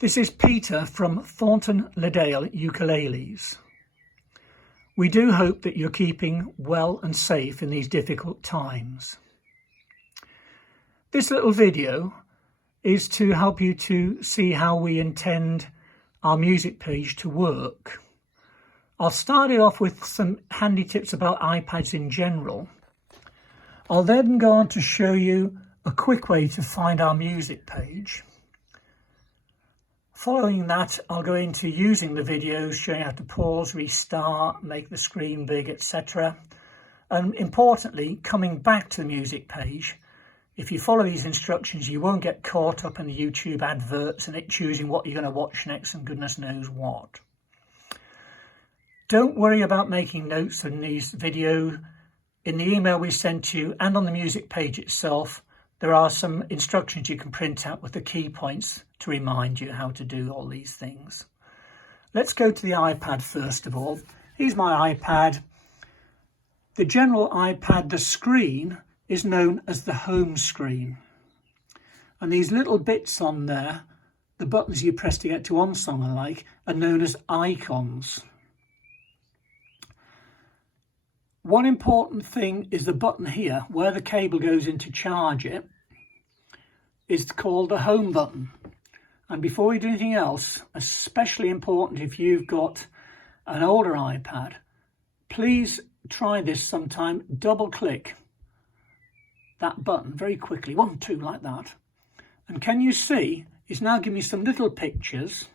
This is Peter from Thornton Ledale Ukuleles. We do hope that you're keeping well and safe in these difficult times. This little video is to help you to see how we intend our music page to work. I'll start it off with some handy tips about iPads in general. I'll then go on to show you a quick way to find our music page. Following that, I'll go into using the videos, showing how to pause, restart, make the screen big, etc. And importantly, coming back to the music page. If you follow these instructions, you won't get caught up in the YouTube adverts and it choosing what you're going to watch next and goodness knows what. Don't worry about making notes in these videos. In the email we sent you and on the music page itself, there are some instructions you can print out with the key points to remind you how to do all these things. Let's go to the iPad first of all. Here's my iPad. The general iPad, the screen, is known as the home screen. And these little bits on there, the buttons you press to get to on song and like, are known as icons. One important thing is the button here, where the cable goes in to charge it, is called the home button. And before we do anything else, especially important if you've got an older iPad, please try this sometime. Double click that button very quickly, 1, 2, like that. And can you see, it's now giving me some little pictures,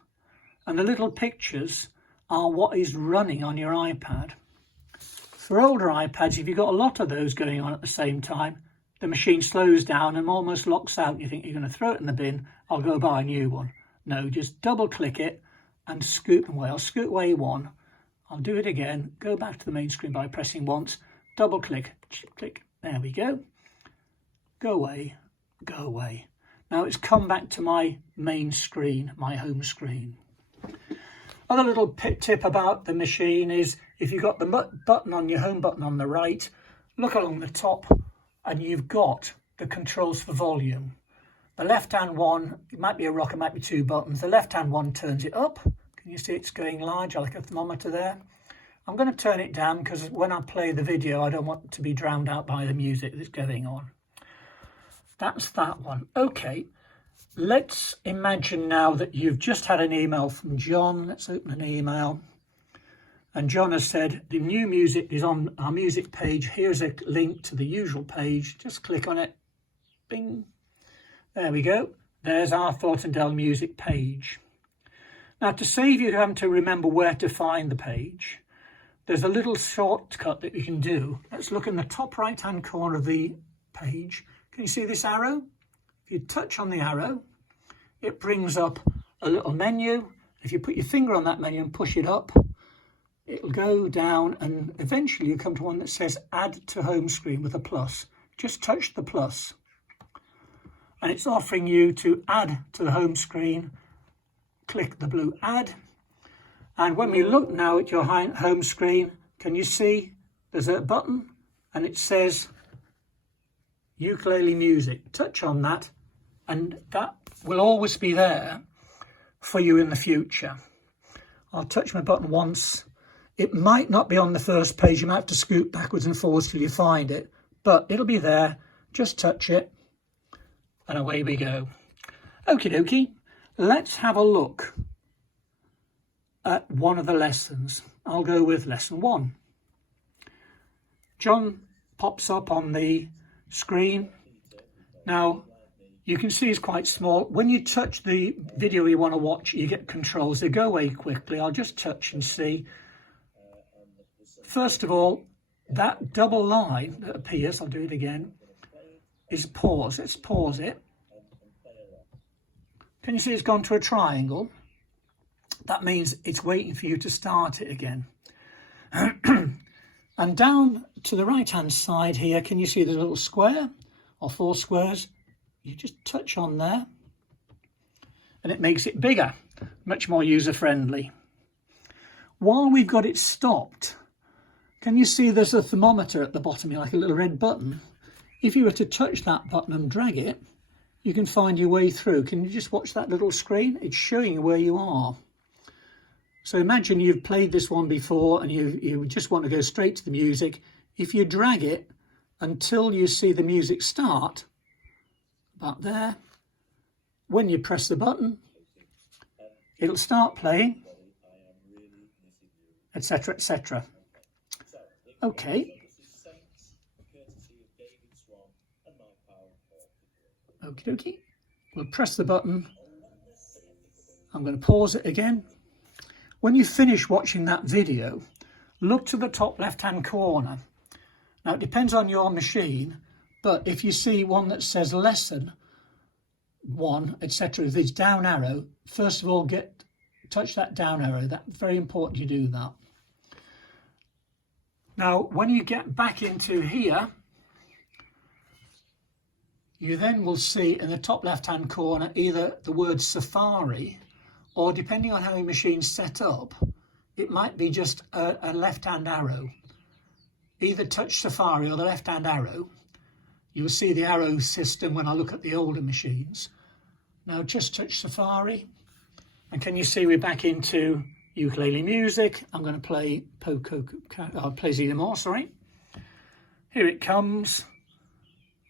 and the little pictures are what is running on your iPad. For older iPads, if you've got a lot of those going on at the same time, the machine slows down and almost locks out. You think you're going to throw it in the bin, I'll go buy a new one. No, just double click it and scoot away. I'll scoot away one. I'll do it again. Go back to the main screen by pressing once. Double click, click. There we go. Go away, go away. Now it's come back to my main screen, my home screen. Other little tip about the machine is if you've got the button on your home button on the right, look along the top and you've got the controls for volume. The left-hand one, it might be a rock, it might be 2 buttons. The left-hand one turns it up. Can you see it's going large, like a thermometer there? I'm going to turn it down because when I play the video, I don't want it to be drowned out by the music that's going on. That's that one. Okay, let's imagine now that you've just had an email from John. Let's open an email. And John has said, the new music is on our music page. Here's a link to the usual page. Just click on it. Bing. There we go. There's our Thornton Ledale music page. Now, to save you having to remember where to find the page, there's a little shortcut that you can do. Let's look in the top right-hand corner of the page. Can you see this arrow? If you touch on the arrow, it brings up a little menu. If you put your finger on that menu and push it up, it'll go down and eventually you come to one that says add to home screen with a plus. Just touch the plus and it's offering you to add to the home screen. Click the blue add. And when we look now at your home screen, can you see there's a button and it says ukulele music. Touch on that and that will always be there for you in the future. I'll touch my button once. It might not be on the first page. You might have to scoot backwards and forwards till you find it, but it'll be there. Just touch it and away we go. Okie dokie. Let's have a look at one of the lessons. I'll go with lesson 1. John pops up on the screen. Now, you can see it's quite small. When you touch the video you want to watch, you get controls. They go away quickly. I'll just touch and see. First of all, that double line that appears, I'll do it again, is pause. Let's pause it. Can you see it's gone to a triangle? That means it's waiting for you to start it again. And down to the right-hand side here, can you see the little square or 4 squares? You just touch on there and it makes it bigger, much more user-friendly. While we've got it stopped, can you see there's a thermometer at the bottom here, like a little red button? If you were to touch that button and drag it, you can find your way through. Can you just watch that little screen? It's showing you where you are. So imagine you've played this one before and you just want to go straight to the music. If you drag it until you see the music start, about there, when you press the button, it'll start playing, etc., etc. Okay. Okie dokie. We'll press the button. I'm going to pause it again. When you finish watching that video, look to the top left-hand corner. Now, it depends on your machine, but if you see one that says lesson 1, etc., this down arrow, first of all, touch that down arrow. That's very important you do that. Now, when you get back into here, you then will see in the top left-hand corner either the word Safari, or depending on how your machine's set up, it might be just a left-hand arrow. Either touch Safari or the left-hand arrow. You'll see the arrow system when I look at the older machines. Now just touch Safari, and can you see we're back into ukulele music? I'm going to play play Zeta More, sorry. Here it comes.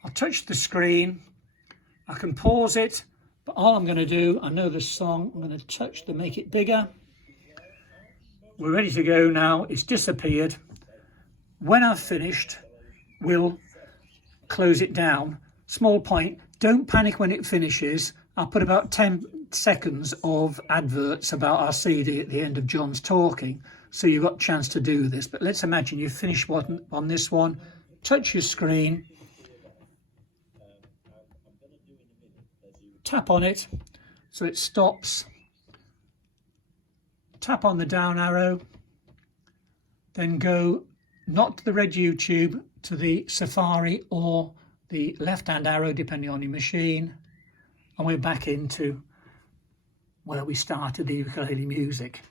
I'll touch the screen. I can pause it, but all I'm going to do, I know the song, I'm going to touch to make it bigger. We're ready to go now. It's disappeared. When I've finished, we'll close it down. Small point, don't panic when it finishes. I'll put about 10 seconds of adverts about our CD at the end of John's talking, so you've got a chance to do this. But let's imagine you finish one on this one, touch your screen, tap on it so it stops, tap on the down arrow, then go not to the red YouTube, to the Safari or the left-hand arrow, depending on your machine, and we're back into where we started the ukulele music.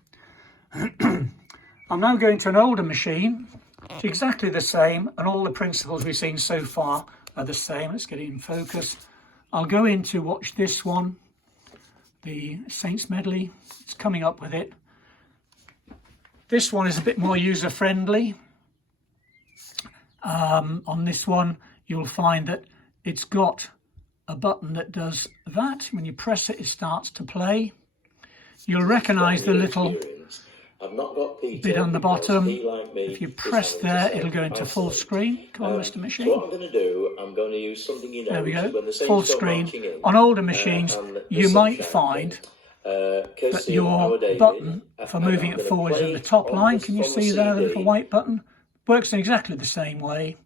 I'm now going to an older machine. It's exactly the same, and all the principles we've seen so far are the same. Let's get it in focus. I'll go in to watch this one, the Saints Medley. It's coming up with it. This one is a bit more user-friendly. On this one, you'll find that it's got a button that does that. When you press it, it starts to play. You'll recognise the little bit on the bottom. If you press there, it'll go into full screen. Come on, Mr. Machine. What I'm going to do, I'm going to use something you know. There we go, full screen. On older machines, you might find that your button for moving it forwards in the top line, can you see there, the little white button, works in exactly the same way.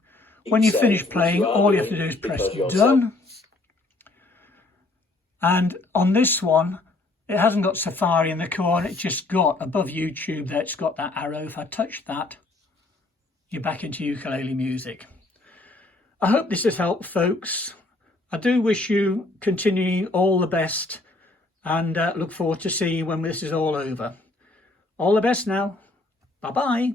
When you finish playing, all you have to do is press done. And on this one, it hasn't got Safari in the corner, it's just got above YouTube there, it's got that arrow. If I touch that, you're back into ukulele music. I hope this has helped, folks. I do wish you continuing all the best, and look forward to seeing you when this is all over. All the best now. Bye-bye.